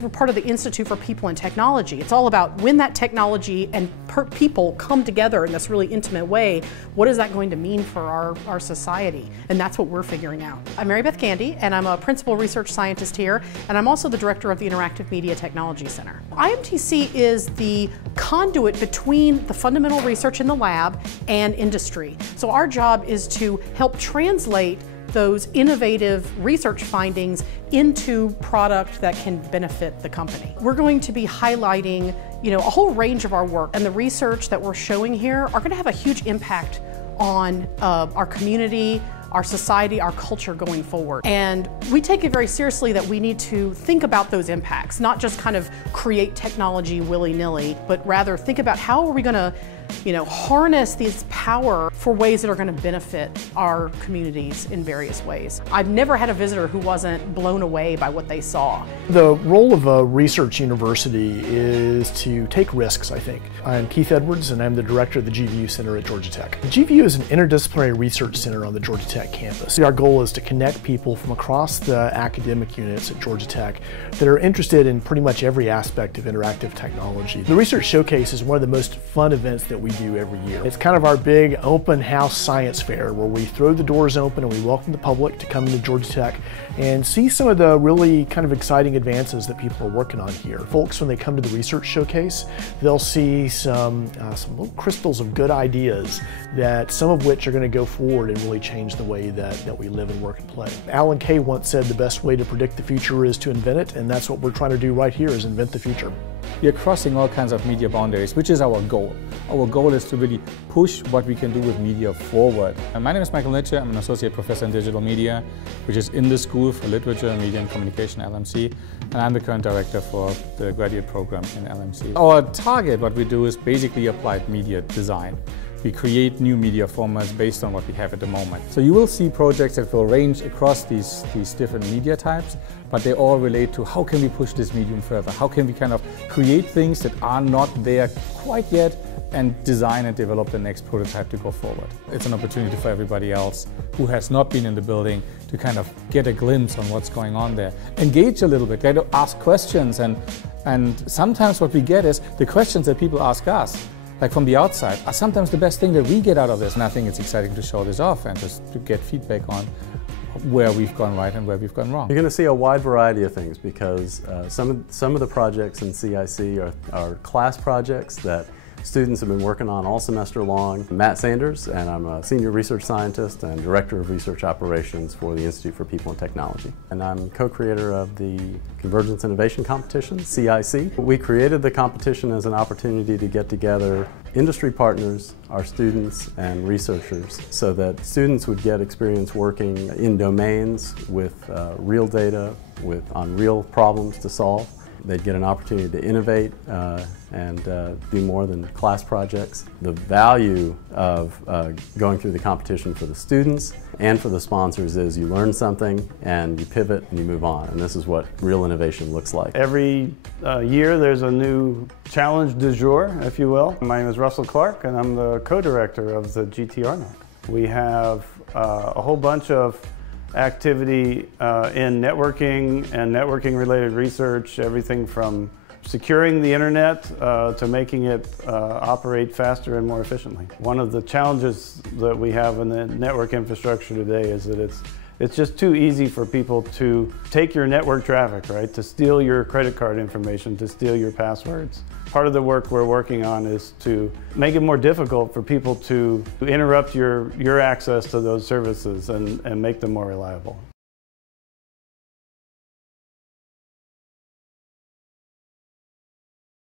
We're part of the Institute for People and Technology. It's all about when that technology and people come together in this really intimate way, what is that going to mean for our society? And that's what we're figuring out. I'm Maribeth Gandy, and I'm a principal research scientist here, and I'm also the director of the Interactive Media Technology Center. IMTC is the conduit between the fundamental research in the lab and industry. So our job is to help translate those innovative research findings into product that can benefit the company. We're going to be highlighting, a whole range of our work, and the research that we're showing here are going to have a huge impact on our community, our society, our culture going forward. And we take it very seriously that we need to think about those impacts, not just kind of create technology willy-nilly, but rather think about how are we going to harness this power for ways that are going to benefit our communities in various ways. I've never had a visitor who wasn't blown away by what they saw. The role of a research university is to take risks, I think. I'm Keith Edwards, and I'm the director of the GVU Center at Georgia Tech. The GVU is an interdisciplinary research center on the Georgia Tech campus. Our goal is to connect people from across the academic units at Georgia Tech that are interested in pretty much every aspect of interactive technology. The Research Showcase is one of the most fun events that we do every year. It's kind of our big open house science fair where we throw the doors open and we welcome the public to come into Georgia Tech and see some of the really kind of exciting advances that people are working on here. Folks, when they come to the Research Showcase, they'll see some little crystals of good ideas, that some of which are going to go forward and really change the way that we live and work and play. Alan Kay once said the best way to predict the future is to invent it, and that's what we're trying to do right here, is invent the future. We are crossing all kinds of media boundaries, which is our goal. Our goal is to really push what we can do with media forward. My name is Michael Nitsche. I'm an associate professor in digital media, which is in the School for Literature, Media and Communication, LMC, and I'm the current director for the graduate program in LMC. Our target, what we do, is basically applied media design. We create new media formats based on what we have at the moment. So you will see projects that will range across these different media types, but they all relate to how can we push this medium further? How can we kind of create things that are not there quite yet and design and develop the next prototype to go forward? It's an opportunity for everybody else who has not been in the building to kind of get a glimpse on what's going on there. Engage a little bit, try to ask questions, and sometimes what we get is the questions that people ask us, like from the outside, are sometimes the best thing that we get out of this. And I think it's exciting to show this off and just to get feedback on where we've gone right and where we've gone wrong. You're going to see a wide variety of things because some of the projects in CIC are class projects that students have been working on all semester long. I'm Matt Sanders, and I'm a senior research scientist and director of research operations for the Institute for People and Technology. And I'm co-creator of the Convergence Innovation Competition, CIC. We created the competition as an opportunity to get together industry partners, our students, and researchers so that students would get experience working in domains with real data, on real problems to solve. They'd get an opportunity to innovate and do more than class projects. The value of going through the competition for the students and for the sponsors is you learn something and you pivot and you move on. And this is what real innovation looks like. Every year there's a new challenge du jour, if you will. My name is Russell Clark, and I'm the co-director of the GT RNOC. We have a whole bunch of activity in networking and networking related research, everything from securing the internet to making it operate faster and more efficiently. One of the challenges that we have in the network infrastructure today is that it's just too easy for people to take your network traffic, right? To steal your credit card information, to steal your passwords. Part of the work we're working on is to make it more difficult for people to interrupt your access to those services and make them more reliable.